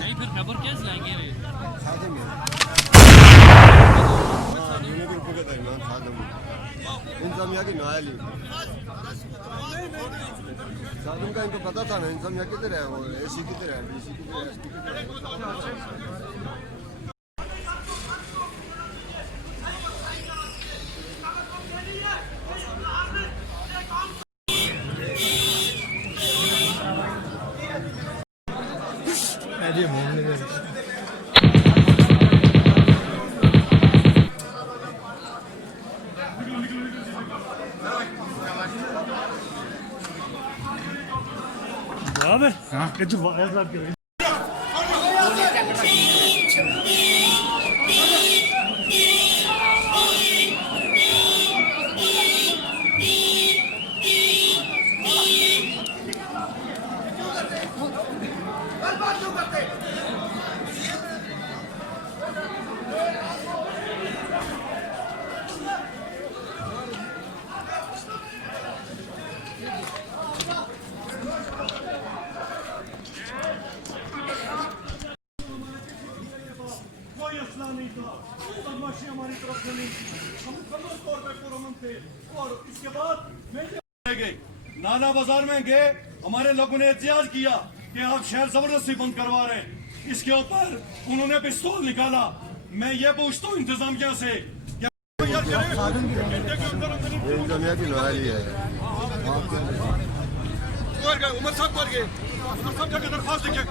नहीं फिर खबर कैसे लाएंगे इंसामिया की नायली साधन का इनको पता था ना इंसामिया किधर है, वो एसी किधर है, डीसी किधर है, एसपी किधर है। अरे Mohan Abi, geç vazlar gibi. कोई असला नहीं था, बदमाशी हमारी तरफ से नहीं थी, हम मुकम्मल तौर पे पुरअमन थे। और इसके बाद गए नाना बाजार में गए, हमारे लोगों ने एहतियाज किया कि आप शहर जबरदस्ती बंद करवा रहे हैं। इसके ऊपर उन्होंने पिस्तौल निकाला। मैं ये पूछता हूँ इंतजामिया से, इंसामिया की नायली है। उमर साहब जाके दरख्वास्त लिखे।